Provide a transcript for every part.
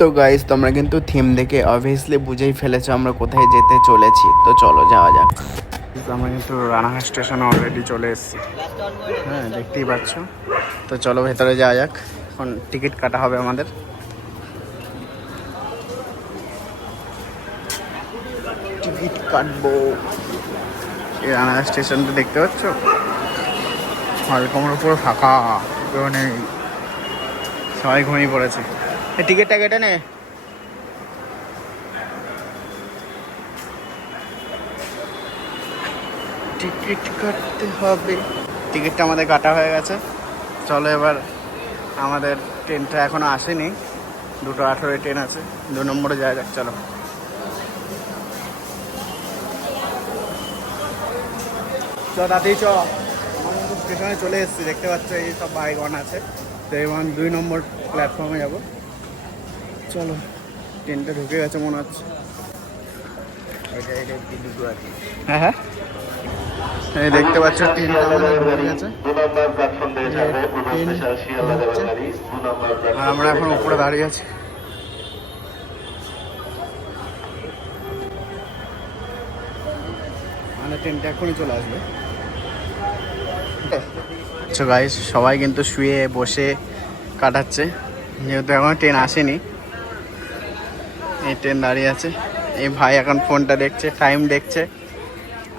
তো গাইস তোমরা কিন্তু থিম দেখে অবভিয়াসলি বুঝেই ফেলেছো আমরা কোথায় যেতে চলেছি। তো চলো যাওয়া যাক। আমরা কিন্তু রানাঘাট স্টেশনে অলরেডি চলে এসেছি। হ্যাঁ দেখতেই পাচ্ছ। তো চলো ভেতরে যাওয়া যাক। এখন টিকিট কাটা হবে আমাদের। টিকিট কাটবো। এই রানাঘাট স্টেশনটা দেখতে পাচ্ছ? মালকমের উপর ফাঁকা। কেউ নেই। সবাই ঘুমিয়ে পড়েছে। টিকিটটা কেটে নে। টিকিট কাটতে হবে। টিকিটটা আমাদের কাটা হয়ে গেছে। চলো এবার আমাদের ট্রেনটা এখনও আসেনি। দুটো আঠেরোয় ট্রেন আছে। দু নম্বরে যাওয়া যাক, চলো। তাতেই চ স্টেশনে চলে এসেছি, দেখতে পাচ্ছ এই সব বাইকন আছে। তো এবার দুই নম্বর প্ল্যাটফর্মে যাব। চলো। ট্রেনটা ঢুকে গেছে মনে হচ্ছে। হ্যাঁ হ্যাঁ। এই দেখতে পাচ্ছ গেছে আর আমরা এখন উপরে দাঁড়িয়ে আছি। মানে ট্রেনটা এখনই চলে আসবে। আচ্ছা গাইস সবাই কিন্তু শুয়ে বসে কাটাচ্ছে। যেহেতু এখন ট্রেন আসেনি এই ট্রেন দাঁড়িয়ে আছে। এই ভাই এখন ফোনটা দেখছে টাইম দেখছে।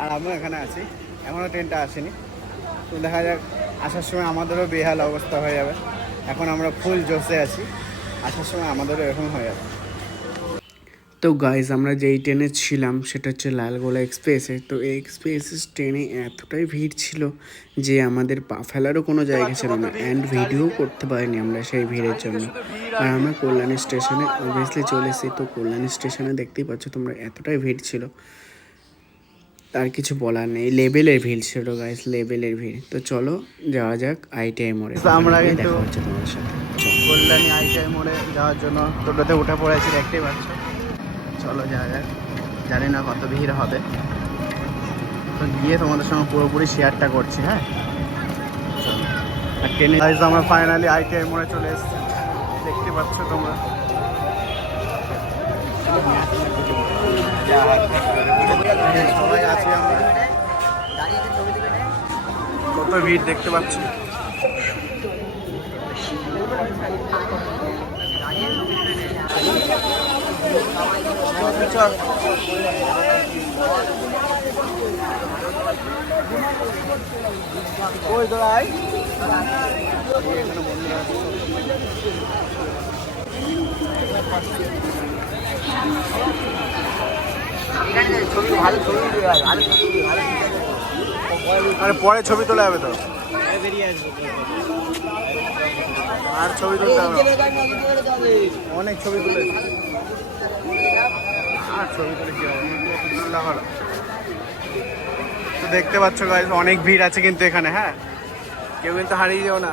আর আমিও এখানে আছি। এখনও ট্রেনটা আসেনি। তো দেখা যাক, আসার সময় আমাদেরও বেহাল অবস্থা হয়ে যাবে। এখন আমরা ফুল জোসে আছি। আসার সময় আমাদেরও এরকম হয়ে যাবে। তো গাইজ আমরা যেই ট্রেনে ছিলাম সেটা হচ্ছে লালগোলা এক্সপ্রেসে তো এই এক্সপ্রেস ট্রেনে এতটাই ভিড় ছিল যে আমাদের পা ফেলারও কোনো জায়গা ছিল না। অ্যান্ড ভিডিও করতে পারিনি আমরা সেই ভিড়ের জন্য। আর আমরা কল্যাণী স্টেশনে অবভিয়াসলি চলে এসেছি। তো কল্যাণী স্টেশনে দেখতেই পাচ্ছ তোমরা এতটাই ভিড় ছিল। তার কিছু বলার নেই। লেভেলের ভিড় ছিল গাইস লেভেলের ভিড়। তো চলো যাওয়া যাক আইটিআই মোড়ে আমরা কিন্তু তোমার সাথে। কল্যাণী আইটিআই মোড়ে যাওয়ার জন্য টোটোতে উঠে পড়েছি দেখতেই পাচ্ছ। চলো যাওয়া যাক। জানি না কত ভিড় হবে। তো গিয়ে তোমাদের সঙ্গে পুরোপুরি শেয়ারটা করছি হ্যাঁ? চলো। আর ট্রেনে আমরা ফাইনালি আইটিআই মোড়ে চলে এসেছি। দেখতে পাচ্ছ তোমরা। সবাই আছি আমরা। কত ভিড় দেখতে পাচ্ছি? চল। ওই দাঁড়াই এখানে বন্ধুরা আছে সব। আরে পরে ছবি তোলা যাবে তো। আর ছবি তুলতে হবে অনেক ছবি তুলে আর ছবি তুলে কি হবে তো দেখতে পাচ্ছ গাইজ অনেক ভিড় আছে কিন্তু এখানে হ্যাঁ? কেউ কিন্তু হারিয়ে যাও না।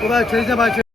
কোথায় ছেড়েছে ভাই